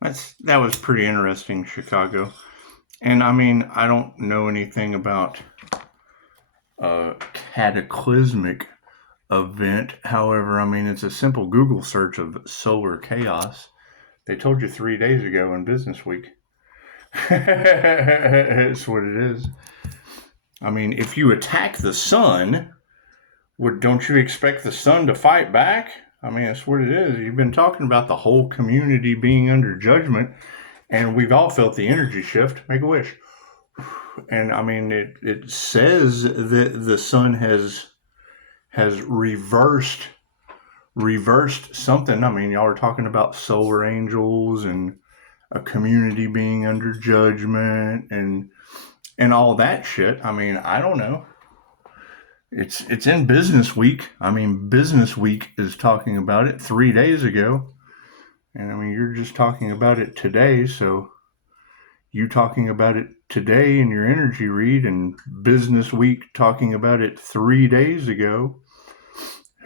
That was pretty interesting, Chicago. And I mean, I don't know anything about a cataclysmic event. However, I mean, it's a simple Google search of solar chaos. They told you 3 days ago in Business Week. It's what it is. I mean, if you attack the sun, don't you expect the sun to fight back? I mean, that's what it is. You've been talking about the whole community being under judgment, and we've all felt the energy shift. Make a wish. And I mean, it says that the sun has reversed something. I mean, y'all are talking about solar angels and a community being under judgment and all that shit. I mean, I don't know. It's in Business Week. I mean, Business Week is talking about it 3 days ago. And I mean, you're just talking about it today. So you talking about it today in your energy read and Business Week talking about it 3 days ago.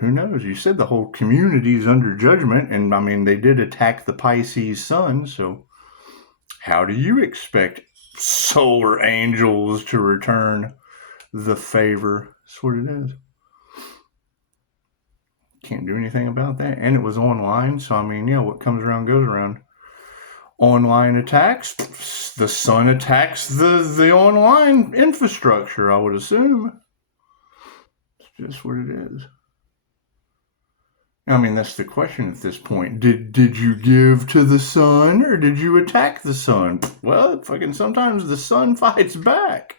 Who knows? You said the whole community is under judgment. And I mean, they did attack the Pisces sun. So how do you expect solar angels to return the favor? That's what it is. Can't do anything about that. And it was online. So, I mean, yeah, what comes around goes around. Online attacks. The sun attacks the online infrastructure, I would assume. It's just what it is. I mean, that's the question at this point. Did you give to the sun or did you attack the sun? Well, fucking sometimes the sun fights back.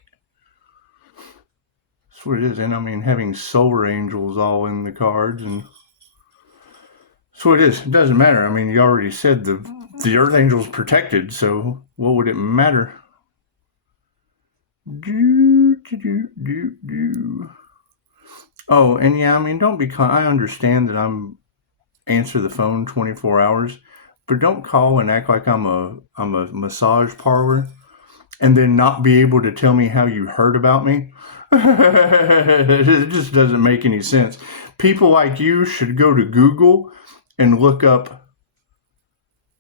That's what it is. And I mean, having solar angels all in the cards, and that's what it is. It doesn't matter. I mean, you already said the Earth Angel's protected, so what would it matter? Oh, and yeah, I mean, don't be. I understand that I'm answer the phone 24 hours, but don't call and act like I'm a massage parlor, and then not be able to tell me how you heard about me. It just doesn't make any sense. People like you should go to Google and look up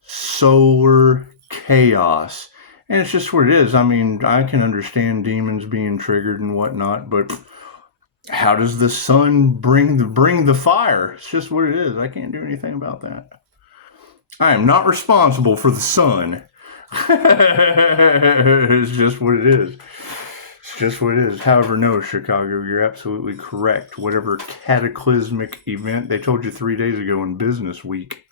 solar chaos. And it's just what it is. I mean, I can understand demons being triggered and whatnot, but how does the sun bring the fire? It's just what it is. I can't do anything about that. I am not responsible for the sun. It's just what it is. It's just what it is. However, no, Chicago, you're absolutely correct. Whatever cataclysmic event they told you 3 days ago in Business Week.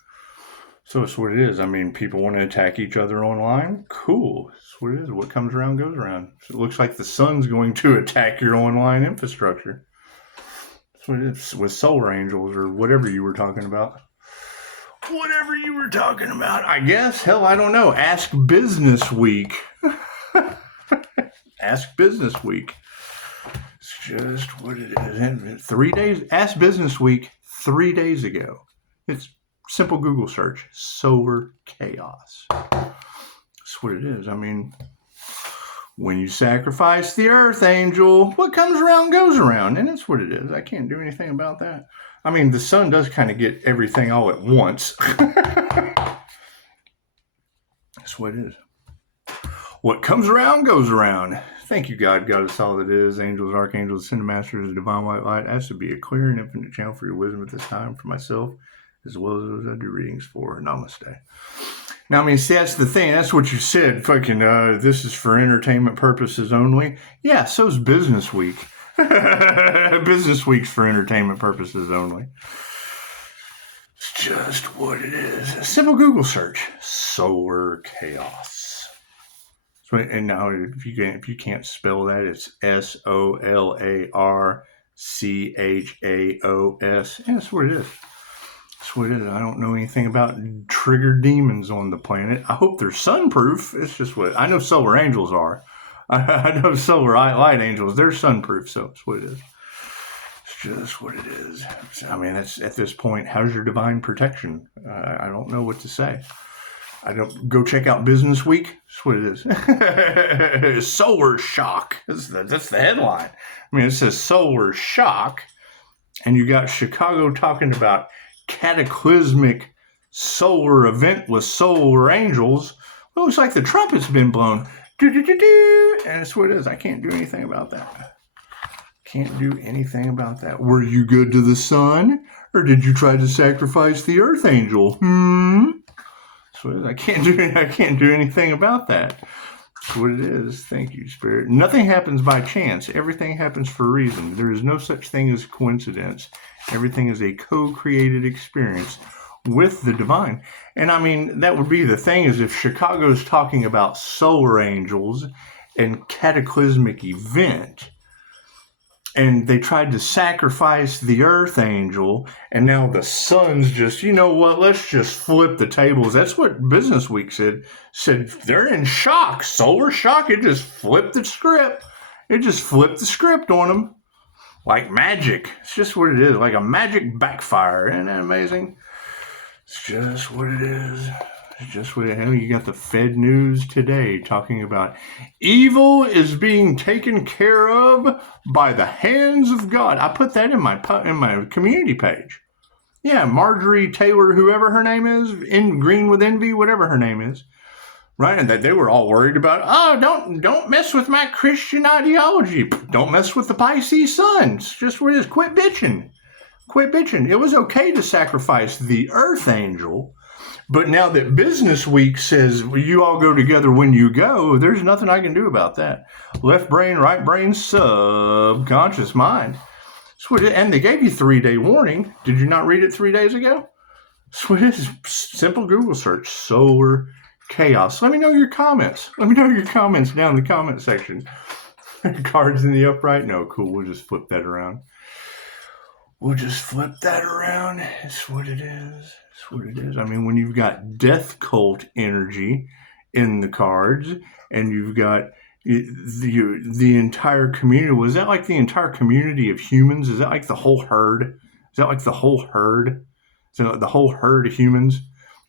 So it's what it is. I mean, people want to attack each other online. Cool. It's what it is. What comes around goes around. So it looks like the sun's going to attack your online infrastructure. That's what it is with solar angels or whatever you were talking about. Whatever you were talking about, I guess. Hell, I don't know. Ask Business Week. Ask Business Week. It's just what it is. 3 days. Ask Business Week 3 days ago. It's simple Google search. Solar chaos. That's what it is. I mean, when you sacrifice the Earth Angel, what comes around goes around. And it's what it is. I can't do anything about that. I mean, the sun does kind of get everything all at once. That's what it is. What comes around goes around. Thank you, God. God is all that is. Angels, archangels, ascended masters, the divine white light. Ask to be a clear and infinite channel for your wisdom at this time for myself, as well as those I do readings for. Namaste. Now, I mean, see, that's the thing. That's what you said. Fucking, this is for entertainment purposes only. Yeah, so's Business Week. Business Week's for entertainment purposes only. It's just what it is. A simple Google search. Solar chaos. So, and now, if you can't spell that, it's SOLARCHAOS. And that's what it is. That's what it is. I don't know anything about triggered demons on the planet. I hope they're sunproof. It's just what I know. Solar angels are. I know solar light angels. They're sunproof. So that's what it is. It's just what it is. I mean, that's at this point. How's your divine protection? I don't know what to say. I don't go check out Business Week. That's what it is. Solar shock. That's the headline. I mean, it says solar shock, and you got Chicago talking about cataclysmic solar event with solar angels. Well, it looks like the trumpet's been blown. Do-do-do-do. And that's what it is. I can't do anything about that. Can't do anything about that. Were you good to the sun? Or did you try to sacrifice the earth angel? That's what it is. I can't do anything about that. That's what it is. Thank you, Spirit. Nothing happens by chance. Everything happens for a reason. There is no such thing as coincidence. Everything is a co-created experience with the divine. And I mean, that would be the thing, is if Chicago's talking about solar angels and cataclysmic event, and they tried to sacrifice the earth angel, and now the sun's just, you know what, let's just flip the tables. That's what Business Week said. They're in shock, solar shock. It just flipped the script. It just flipped the script on them. Like magic. It's just what it is, like a magic backfire. Isn't that amazing? It's just what it is. It's just what it is. You got the Fed News today talking about evil is being taken care of by the hands of God. I put that in my community page. Yeah, Marjorie Taylor, whoever her name is, in Green with Envy, whatever her name is. Right, and that they were all worried about, don't mess with my Christian ideology. Don't mess with the Pisces sun. It's just what it is. Quit bitching. Quit bitching. It was okay to sacrifice the earth angel, but now that Business Week says, well, you all go together when you go, there's nothing I can do about that. Left brain, right brain, subconscious mind. And they gave you 3-day warning. Did you not read it 3 days ago? So it is. Simple Google search, solar chaos. Let me know your comments. Let me know your comments down in the comment section. Cards in the upright? No, cool. We'll just flip that around. It's what it is. It's what it is. I mean, when you've got death cult energy in the cards, and you've got the entire community. Was that like the entire community of humans? Is that like the whole herd? So the whole herd of humans?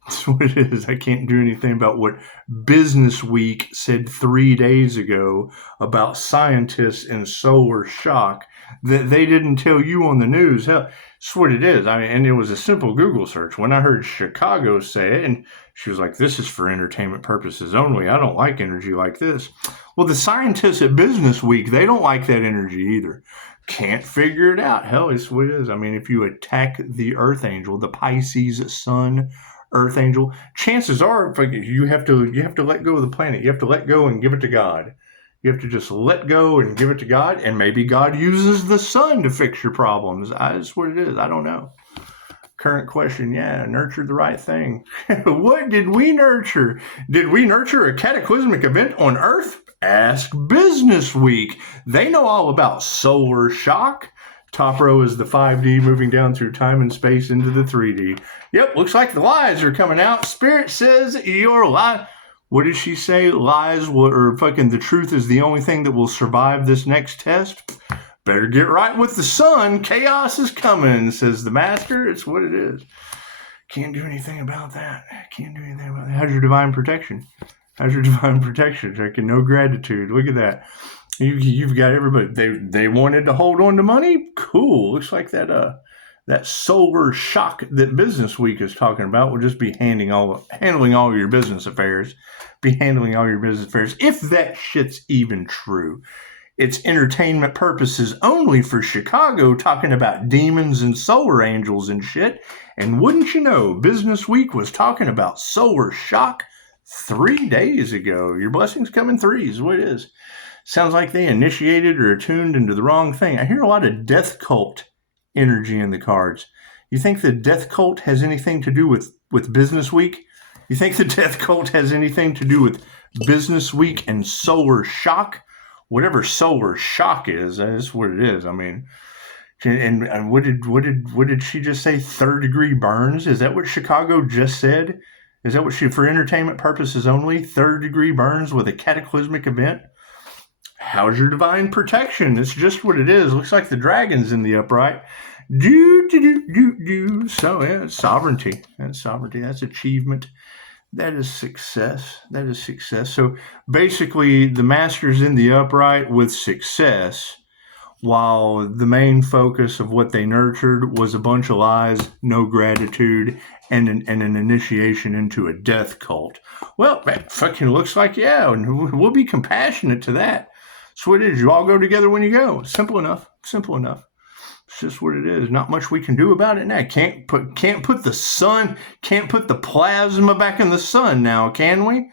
That's what it is. I can't do anything about what Business Week said 3 days ago about scientists and solar shock that they didn't tell you on the news. Hell, that's what it is. I mean, and it was a simple Google search. When I heard Chicago say it, and she was like, this is for entertainment purposes only. I don't like energy like this. Well, the scientists at Business Week, they don't like that energy either. Can't figure it out. Hell, it's what it is. I mean, if you attack the Earth Angel, the Pisces Sun Earth Angel, chances are you have to let go of the planet. You have to let go and give it to God. You have to just let go and give it to God, and maybe God uses the sun to fix your problems. That's what it is. I don't know. Current question, nurture the right thing. What did we nurture? Did we nurture a cataclysmic event on Earth? Ask Business Week. They know all about solar shock. Top row is the 5D moving down through time and space into the 3D. Yep, looks like the lies are coming out. Spirit says your lie. What did she say? Lies or fucking the truth is the only thing that will survive this next test? Better get right with the sun. Chaos is coming, says the master. It's what it is. Can't do anything about that. How's your divine protection? Checking no gratitude. Look at that. You've got everybody. They wanted to hold on to money. Cool. Looks like that solar shock that Business Week is talking about will just be handling all your business affairs. If that shit's even true. It's entertainment purposes only for Chicago, talking about demons and solar angels and shit. And wouldn't you know, Business Week was talking about solar shock 3 days ago. Your blessings come in threes. What it is. Sounds like they initiated or attuned into the wrong thing. I hear a lot of death cult energy in the cards. You think the death cult has anything to do with Business Week? You think the death cult has anything to do with Business Week and solar shock? Whatever solar shock is, that's what it is. I mean, and what did she just say? 3rd-degree burns? Is that what Chicago just said? Is that what for entertainment purposes only? 3rd-degree burns with a cataclysmic event? How's your divine protection? It's just what it is. Looks like the dragon's in the upright. So, it's sovereignty. That's sovereignty. That's achievement. That is success. So, basically, the master's in the upright with success. while the main focus of what they nurtured was a bunch of lies, no gratitude, and an initiation into a death cult. Well, that fucking looks like, yeah, and we'll be compassionate to that. That's what it is. You all go together when you go. Simple enough. Simple enough. It's just what it is. Not much we can do about it now. Can't put the plasma back in the sun now, can we?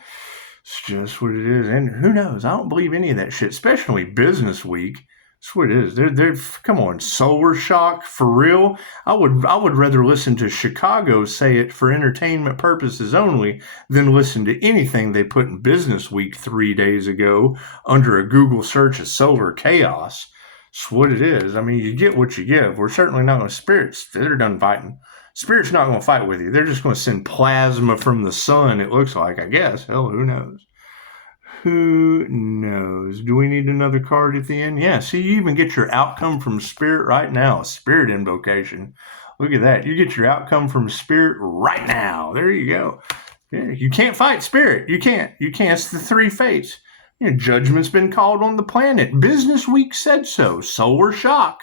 It's just what it is. And who knows? I don't believe any of that shit, especially Business Week. That's what it is. They're come on, solar shock for real. I would rather listen to Chicago say it for entertainment purposes only than listen to anything they put in Business Week 3 days ago under a Google search of solar chaos. That's what it is. I mean, you get what you give. We're certainly not going to spirits. They're done fighting. Spirits not going to fight with you. They're just going to send plasma from the sun. It looks like, I guess. Hell, who knows? Who knows? Do we need another card at the end? Yeah, see, you even get your outcome from Spirit right now. Spirit invocation. Look at that. You get your outcome from Spirit right now. There you go. Yeah, you can't fight Spirit. You can't. It's the three fates. Judgment's been called on the planet. Business Week said so. Solar shock.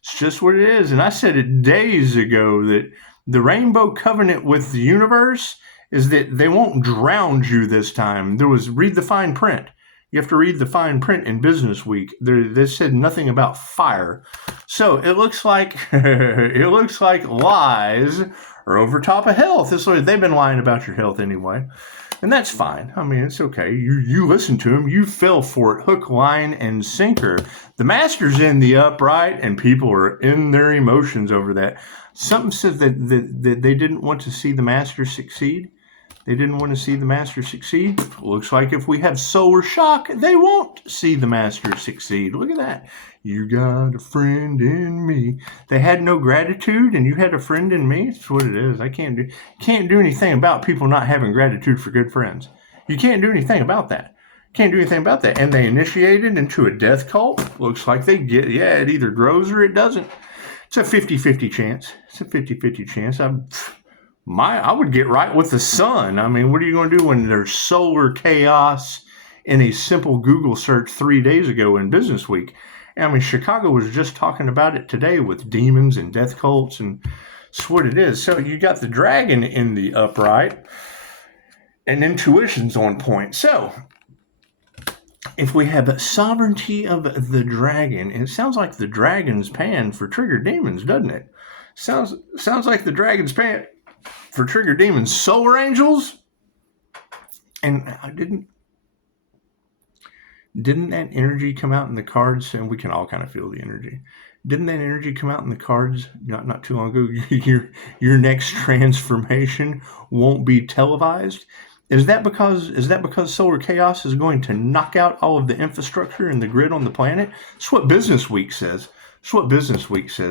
It's just what it is. And I said it days ago that the Rainbow Covenant with the universe is that they won't drown you this time. Read the fine print. You have to read the fine print in Business Week. They said nothing about fire. So it looks like lies are over top of health. They've been lying about your health anyway. And that's fine. I mean, it's okay. You listen to them. You fell for it. Hook, line, and sinker. The master's in the upright, and people are in their emotions over that. Something says that they didn't want to see the master succeed. They didn't want to see the master succeed. Looks like if we have solar shock, they won't see the master succeed. Look at that. You got a friend in me. They had no gratitude, and you had a friend in me. That's what it is. I can't do anything about people not having gratitude for good friends. You can't do anything about that. Can't do anything about that. And they initiated into a death cult. Looks like they get, yeah, it either grows or it doesn't. It's a 50-50 chance. It's a 50-50 chance. I would get right with the sun. I mean, what are you going to do when there's solar chaos in a simple Google search 3 days ago in Business Week? I mean, Chicago was just talking about it today with demons and death cults, and it's what it is. So you got the dragon in the upright, and intuition's on point. So if we have sovereignty of the dragon, it sounds like the dragon's pan for trigger demons, doesn't it? Sounds like the dragon's pan for trigger demons. Solar angels? And I didn't that energy come out in the cards? And we can all kind of feel the energy. Didn't that energy come out in the cards not too long ago? Your next transformation won't be televised. Is that because solar chaos is going to knock out all of the infrastructure and the grid on the planet? That's what Business Week says.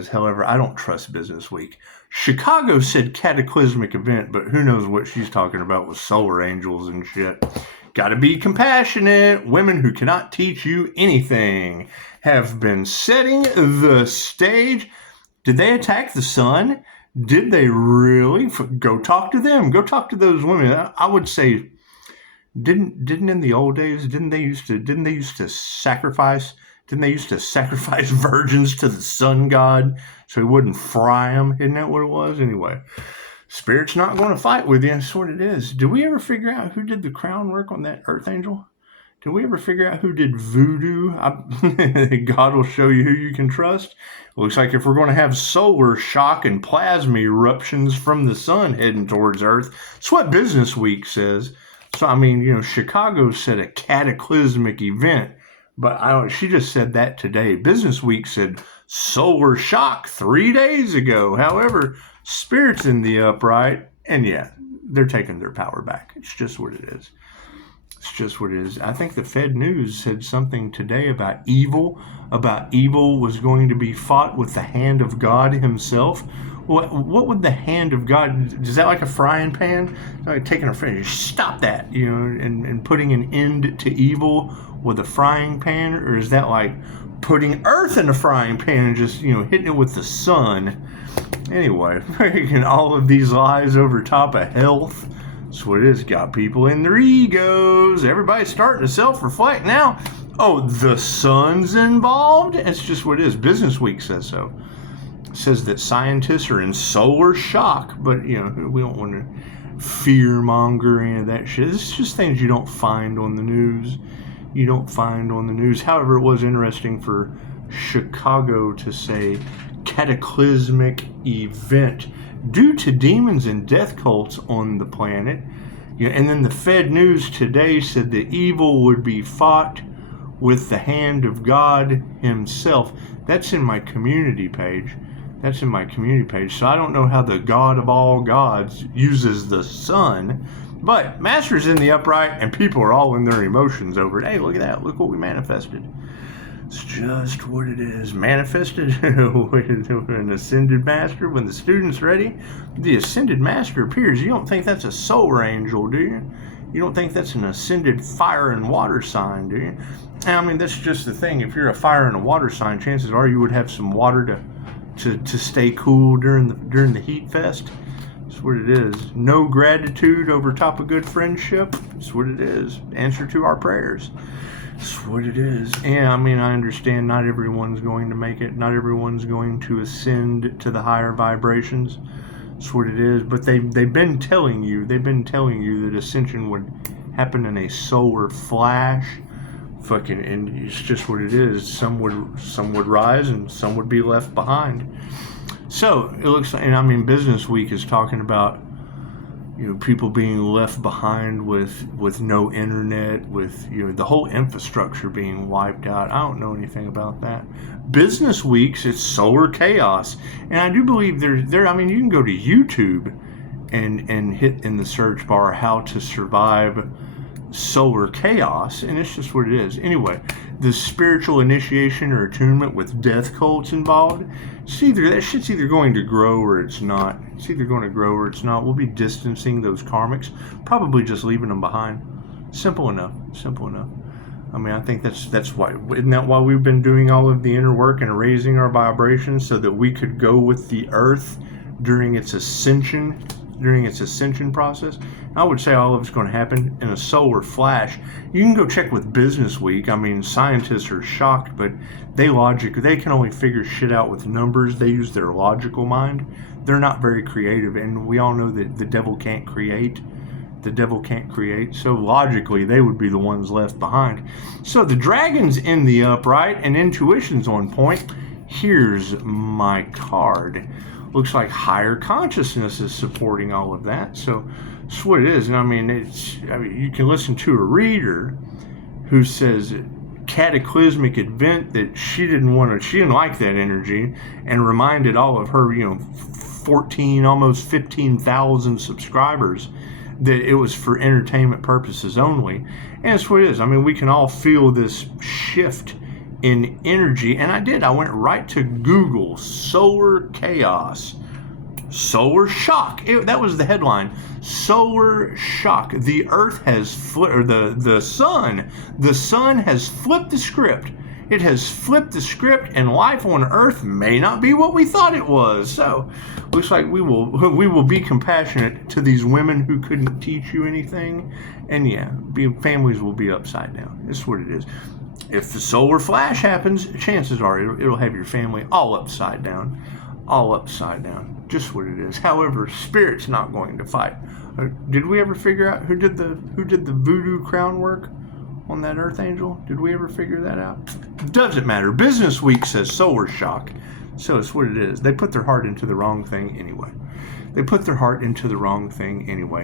However, I don't trust Business Week. Chicago said cataclysmic event, but who knows what she's talking about with solar angels and shit. Gotta be compassionate. Women who cannot teach you anything have been setting the stage. Did they attack the sun? Did they really? Go talk to them. Go talk to those women. I would say, didn't in the old days, didn't they used to sacrifice virgins to the sun god so he wouldn't fry them? Isn't that what it was? Anyway, Spirit's not going to fight with you. That's what it is. Did we ever figure out who did the crown work on that Earth Angel? Did we ever figure out who did voodoo? God will show you who you can trust. Looks like if we're going to have solar shock and plasma eruptions from the sun heading towards Earth, that's what Business Week says. So, I mean, Chicago said a cataclysmic event, but she just said that today. Business Week said solar shock 3 days ago. However, Spirit's in the upright, and yeah, they're taking their power back. It's just what it is. It's just what it is. I think the Fed News said something today about evil was going to be fought with the hand of God himself. What would the hand of God, is that like a frying pan? Like taking a frying, stop that, and putting an end to evil with a frying pan? Or is that like putting earth in a frying pan and just, hitting it with the sun? Anyway, all of these lies over top of health. That's what it is. Got people in their egos. Everybody's starting to self-reflect now. Oh, the sun's involved? It's just what it is. Business Week says so. It says that scientists are in solar shock, but, you know, we don't want to fear-monger any of that shit. It's just things you don't find on the news. You don't find on the news. However, it was interesting for Chicago to say cataclysmic event due to demons and death cults on the planet. You know, and then the Fed News today said the evil would be fought with the hand of God himself. That's in my community page. That's in my community page. So I don't know how the God of all gods uses the sun, but Master's in the upright and people are all in their emotions over it. Hey, look at that. Look what we manifested. It's just what it is. Manifested with an ascended master. When the student's ready, the ascended master appears. You don't think that's a solar angel, do you? You don't think that's an ascended fire and water sign, do you? I mean, that's just the thing. If you're a fire and a water sign, chances are you would have some water to stay cool during the heat fest. That's what it is. No gratitude over top of good friendship. That's what it is. Answer to our prayers. That's what it is. And I mean, I understand not everyone's going to make it. Not everyone's going to ascend to the higher vibrations. That's what it is. But they've been telling you that ascension would happen in a solar flash. Fucking, and it's just what it is. Some would rise and some would be left behind. So it looks like, and I mean, Business Week is talking about, you know, people being left behind with no internet, with, you know, the whole infrastructure being wiped out. I don't know anything about that. Business Weeks, it's solar chaos, and I do believe there. I mean, you can go to YouTube and hit in the search bar how to survive solar chaos, and it's just what it is. Anyway, the spiritual initiation or attunement with death cults involved, that shit's either going to grow or it's not. It's either going to grow or it's not. We'll be distancing those karmics, probably just leaving them behind. Simple enough. I mean, I think that's why. Isn't that why we've been doing all of the inner work and raising our vibrations so that we could go with the earth during its ascension process? I would say all of it's going to happen in a solar flash. You can go check with Business Week. I mean, scientists are shocked, but they can only figure shit out with numbers. They use their logical mind. They're not very creative, and we all know that the devil can't create. So logically, they would be the ones left behind. So the dragon's in the upright and intuition's on point. Here's my card. Looks like higher consciousness is supporting all of that. So that's what it is. And I mean, you can listen to a reader who says cataclysmic event that she didn't like that energy, and reminded all of her, 14, almost 15,000 subscribers that it was for entertainment purposes only. And that's what it is. I mean, we can all feel this shift in energy, and I went right to Google solar chaos, solar shock. That was the headline. Solar shock. The earth has flipped, or the sun has flipped the script. It has flipped the script, and life on earth may not be what we thought it was. So looks like we will be compassionate to these women who couldn't teach you anything, and families will be upside down. That's what it is. If the solar flash happens, chances are it'll have your family all upside down. Just what it is. However, Spirit's not going to fight. Did we ever figure out who did the voodoo crown work on that Earth Angel? Did we ever figure that out? Doesn't matter. Business Week says solar shock, so it's what it is. They put their heart into the wrong thing anyway.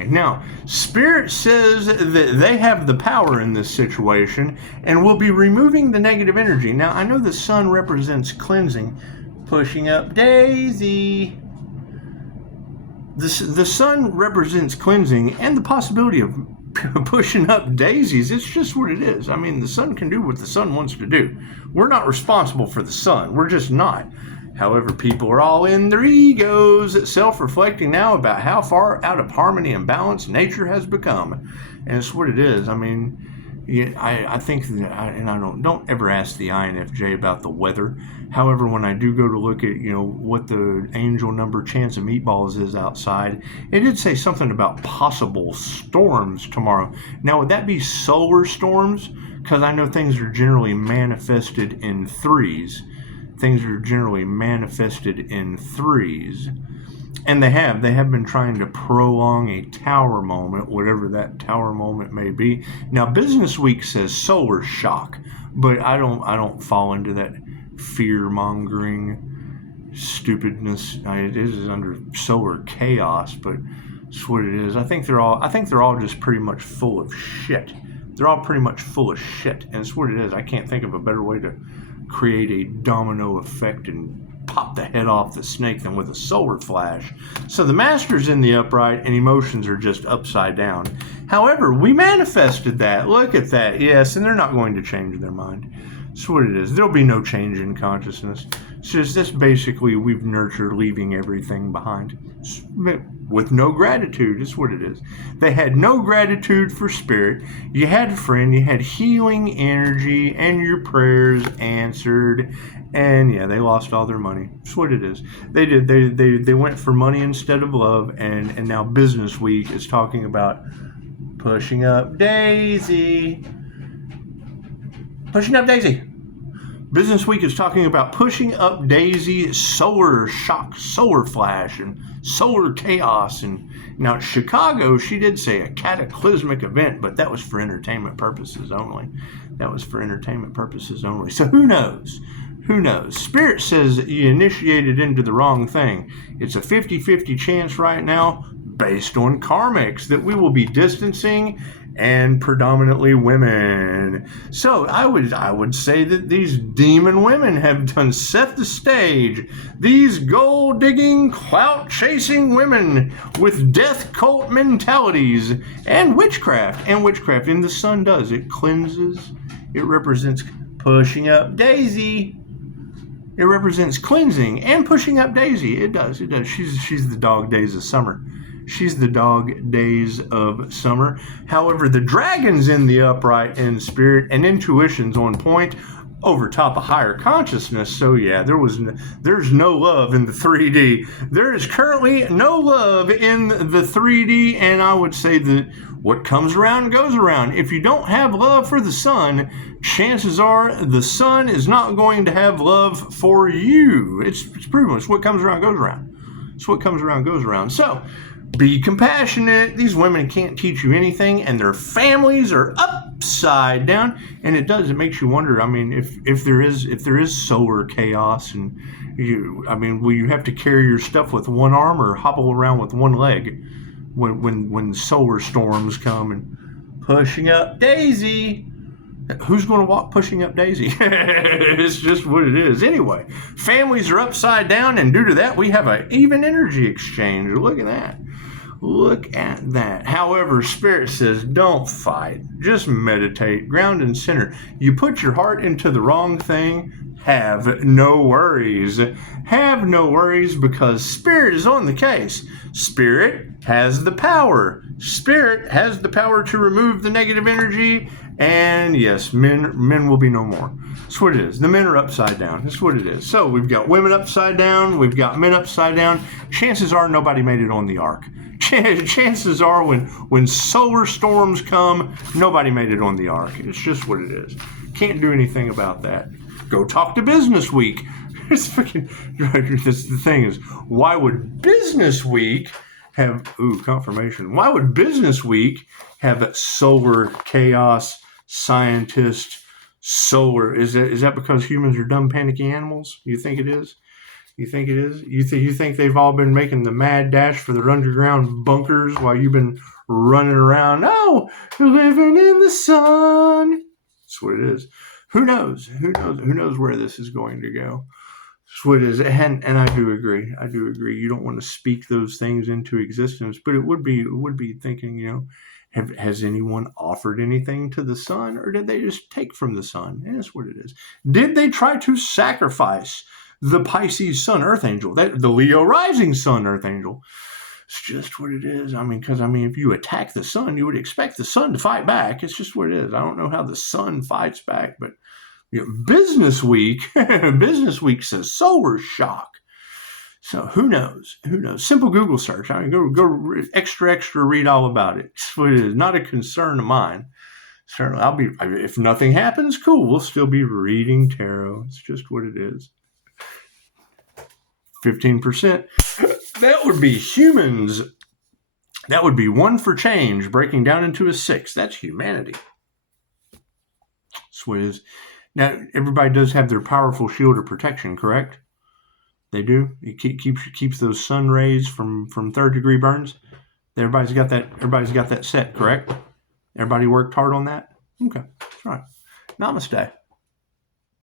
Now, Spirit says that they have the power in this situation and will be removing the negative energy. Now, I know the sun represents cleansing. Pushing up Daisy. The sun represents cleansing and the possibility of pushing up daisies. It's just what it is. I mean, the sun can do what the sun wants to do. We're not responsible for the sun. We're just not. However, people are all in their egos, self-reflecting now about how far out of harmony and balance nature has become. And it's what it is. I mean, Yeah, I think that, and I don't ever ask the INFJ about the weather. However, when I do go to look at, what the angel number chance of meatballs is outside, it did say something about possible storms tomorrow. Now, would that be solar storms? Because I know things are generally manifested in threes. Things are generally manifested in threes. And they have been trying to prolong a tower moment, whatever that tower moment may be. Now, Business Week says solar shock, but I don't fall into that fear mongering stupidness. It is under solar chaos, but it's what it is. I think they're all just pretty much full of shit. They're all pretty much full of shit, and it's what it is. I can't think of a better way to create a domino effect and pop the head off the snake than with a solar flash. So the master's in the upright and emotions are just upside down. However, we manifested that. Look at that. Yes, and they're not going to change their mind. That's what it is. There'll be no change in consciousness. It's just this basically we've nurtured leaving everything behind. With no gratitude, is what it is. They had no gratitude for spirit. You had a friend, you had healing energy, and your prayers answered. And yeah, they lost all their money. That's what it is. They did. They went for money instead of love. And now Business Week is talking about pushing up Daisy. Pushing up Daisy. Business Week is talking about pushing up Daisy, solar shock, solar flash, and solar chaos. And now Chicago, she did say a cataclysmic event, but that was for entertainment purposes only. That was for entertainment purposes only. So who knows? Who knows? Spirit says you initiated into the wrong thing. It's a 50-50 chance right now, based on karmics, that we will be distancing, and predominantly women. So I would say that these demon women have done set the stage. These gold-digging, clout-chasing women with death cult mentalities and witchcraft. And witchcraft, and the sun does. It cleanses. It represents pushing up Daisy. It represents cleansing and pushing up Daisy. It does. She's the dog days of summer. She's the dog days of summer. However, the dragon's in the upright in spirit, and intuition's on point over top of higher consciousness. So yeah, there's no love in the 3D. There is currently no love in the 3D, and I would say that what comes around goes around. If you don't have love for the sun, chances are the sun is not going to have love for you. It's pretty much what comes around goes around. It's what comes around goes around. So be compassionate. These women can't teach you anything, and their families are upside down. And it makes you wonder. I mean, if there is solar chaos, and will you have to carry your stuff with one arm or hobble around with one leg when solar storms come? And pushing up Daisy. Who's going to walk pushing up Daisy? It's just what it is. Anyway, families are upside down, and due to that, we have an even energy exchange. Look at that. Look at that. However, Spirit says, don't fight. Just meditate, ground and center. You put your heart into the wrong thing, have no worries. Have no worries, because Spirit is on the case. Spirit has the power. Spirit has the power to remove the negative energy. And yes, men will be no more. That's what it is. The men are upside down. That's what it is. So we've got women upside down. We've got men upside down. Chances are nobody made it on the ark. Chances are when solar storms come, nobody made it on the ark. It's just what it is. Can't do anything about that. Go talk to Business Week. It's freaking. The thing is, why would Business Week have confirmation? Why would Business Week have solar chaos, scientist, solar? Is that because humans are dumb, panicky animals? You think it is? You think it is? You think they've all been making the mad dash for their underground bunkers while you've been running around? No, living in the sun. That's what it is. Who knows? Who knows where this is going to go? That's what it is. And I do agree. You don't want to speak those things into existence, but it would be thinking, has anyone offered anything to the sun, or did they just take from the sun? And that's what it is. Did they try to sacrifice the Pisces sun earth angel, the Leo rising sun earth angel? It's just what it is. I mean, because, I mean, if you attack the sun, you would expect the sun to fight back. It's just what it is. I don't know how the sun fights back, but Business Week, Business Week says solar shock. So who knows? Who knows? Simple Google search. I mean, go extra read all about it. It's what it is. Not a concern of mine. Certainly, I'll be. If nothing happens, cool. We'll still be reading tarot. It's just what it is. 15%. That would be humans. That would be 1 for change, breaking down into a 6. That's humanity. That's what it is. Now, everybody does have their powerful shield of protection, correct? They do. It keeps those sun rays from 3rd degree burns. Everybody's got that set, correct? Everybody worked hard on that? Okay, that's right. Namaste.